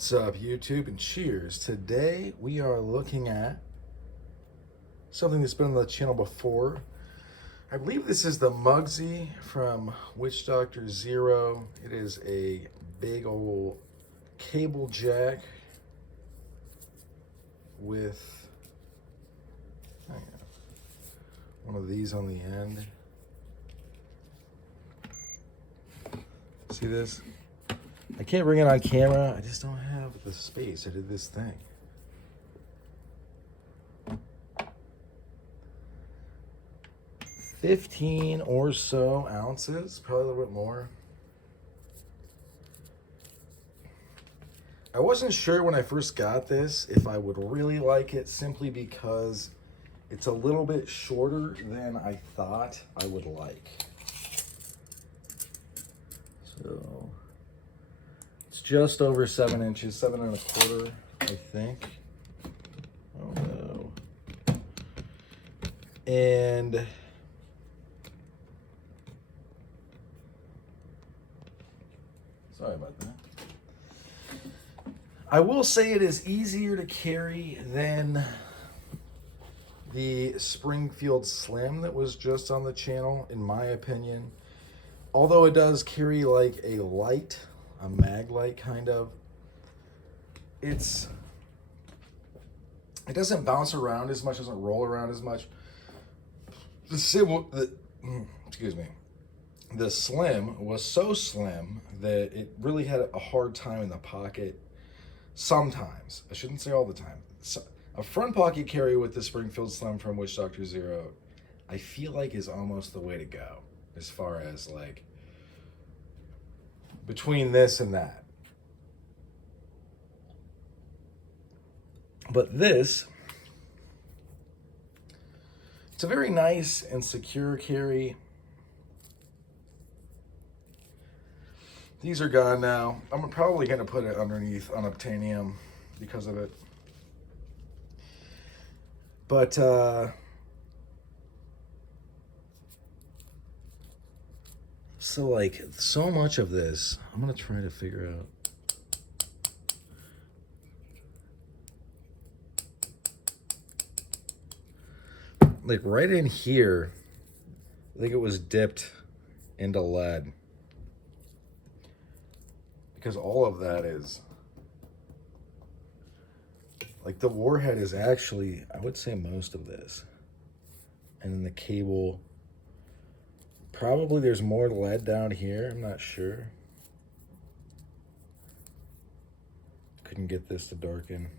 What's up, YouTube, and cheers. Today we are looking at something that's been on the channel before. I believe this is the Mugsy from Witch Doctor Zero. It is a big old cable jack with one of these on the end. See this? I can't bring it on camera. I just don't have the space. I did this thing. $15 or so ounces, probably a little bit more. I wasn't sure when I first got this if I would really like it, simply because it's a little bit shorter than I thought I would like. So it's just over 7 inches, 7.25, I think. Oh no. And sorry about that. I will say it is easier to carry than the Springfield Slim that was just on the channel, in my opinion. Although it does carry like a light, a mag light kind of. It doesn't bounce around as much, doesn't roll around as much. The Slim was so slim that it really had a hard time in the pocket. Sometimes, I shouldn't say all the time. So, a front pocket carry with the Springfield Slim from Witch Doctor Zero, I feel like is almost the way to go, as far as like between this and that. But this, it's a very nice and secure carry. These are gone now. I'm probably going to put it underneath unobtainium because of it. But so like so much of this, I'm going to try to figure out. Like right in here, I think it was dipped into lead. Because all of that is, like the warhead is actually, I would say most of this. And then the cable, probably there's more lead down here, I'm not sure. Couldn't get this to darken.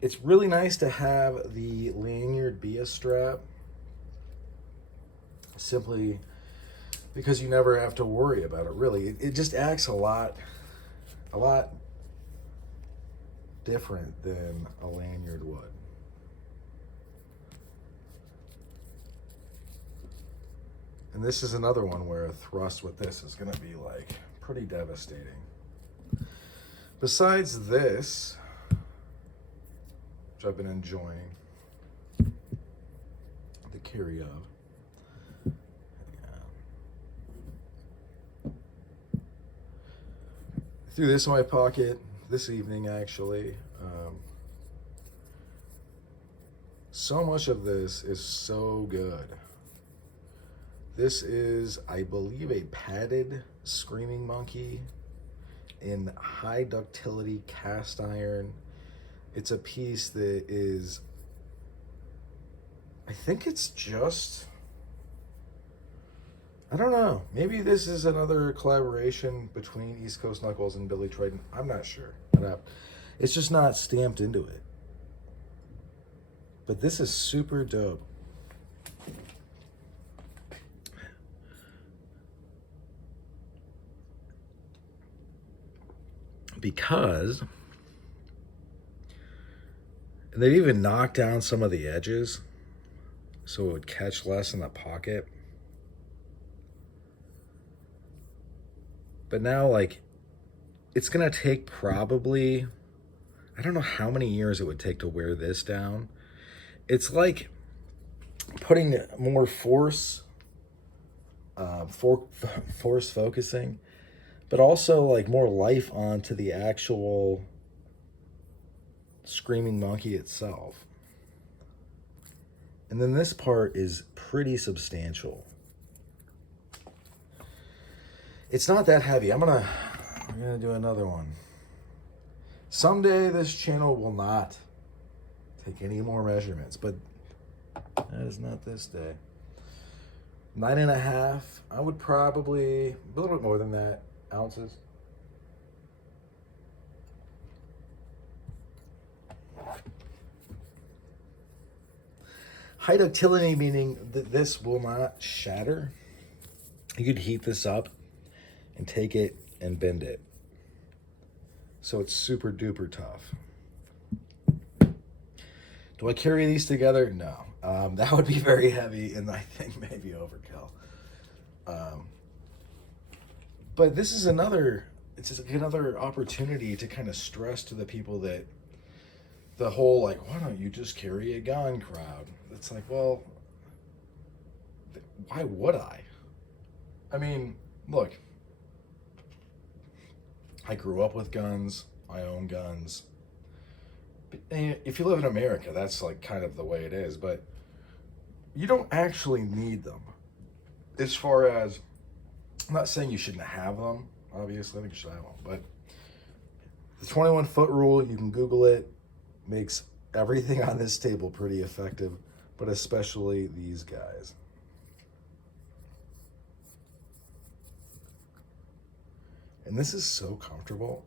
It's really nice to have the lanyard be a strap, simply because you never have to worry about it, really. It just acts a lot different than a lanyard would. And this is another one where a thrust with this is gonna be like pretty devastating. Besides this, which I've been enjoying the carry of, threw this in my pocket this evening, actually. So much of this is so good. This is, I believe, a padded Screaming Monkey in high ductility cast iron. It's a piece that is, I think it's just, I don't know. Maybe this is another collaboration between East Coast Knuckles and Billy Triton. I'm not sure. It's just not stamped into it. But this is super dope. Because they've even knocked down some of the edges so it would catch less in the pocket. But now, like, it's gonna take probably, I don't know how many years it would take to wear this down. It's like putting more force focusing but also like more life onto the actual screaming monkey itself. And then this part is pretty substantial. It's not that heavy. I'm gonna do another one. Someday this channel will not take any more measurements, but that is not this day. 9.5. I would probably a little bit more than that ounces. High ductility, meaning that this will not shatter. You could heat this up and take it and bend it. So it's super duper tough. Do I carry these together? No. That would be very heavy and I think maybe overkill. But this is it's just another opportunity to kind of stress to the people that the whole, like, why don't you just carry a gun crowd? It's like, well, why would I? I mean, look, I grew up with guns. I own guns. If you live in America, that's like kind of the way it is, but you don't actually need them. As far as, I'm not saying you shouldn't have them, obviously, I think you should have them, but the 21-foot rule, you can Google it, makes everything on this table pretty effective, but especially these guys. And this is so comfortable.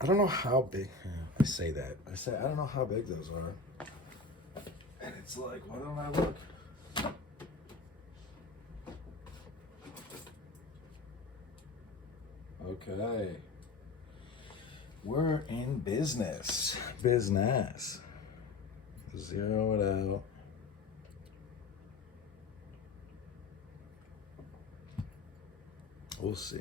I don't know how big, I say that. I don't know how big those are. And it's like, why don't I look? Okay. We're in business. Business. Zero it out. We'll see.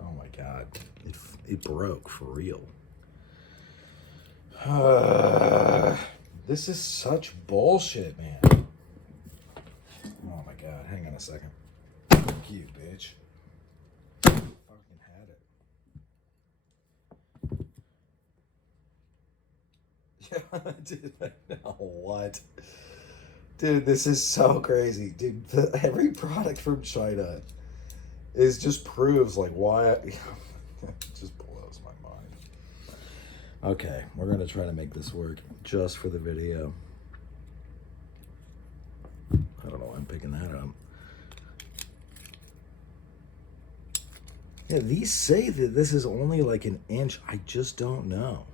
Oh my God, it broke for real. This is such bullshit, man. Oh my God, hang on a second. Fuck you, bitch. Fucking had it. Yeah, dude, no, what? Dude, this is so crazy. Dude, every product from China just proves like why it just blows my mind. Okay, we're gonna try to make this work just for the video. I don't know why I'm picking that up. Yeah, these say that this is only like an inch. I just don't know.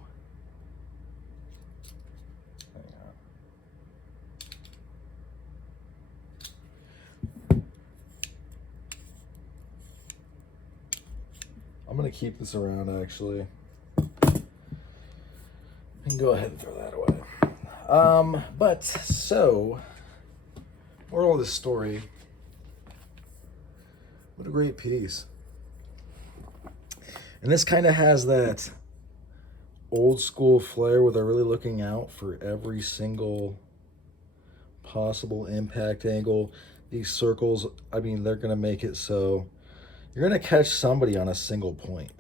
I'm gonna keep this around actually. And go ahead and throw that away. But so, moral of the story. What a great piece. And this kind of has that old school flair where they're really looking out for every single possible impact angle. These circles, I mean, they're gonna make it so you're gonna catch somebody on a single point.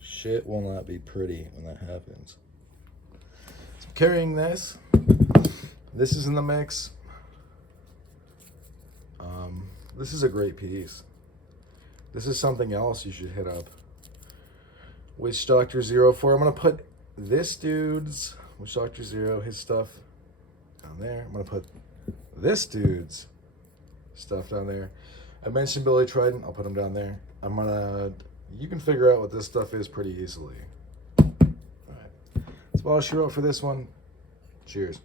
Shit will not be pretty when that happens. So I'm carrying this. This is in the mix. This is a great piece. This is something else you should hit up. Witch Doctor 04. I'm gonna put this dude's Witch Doctor 0, his stuff down there. I'm gonna put this dude's stuff down there. I mentioned Billy Trident. I'll put him down there. You can figure out what this stuff is pretty easily. All right. That's all she wrote for this one. Cheers.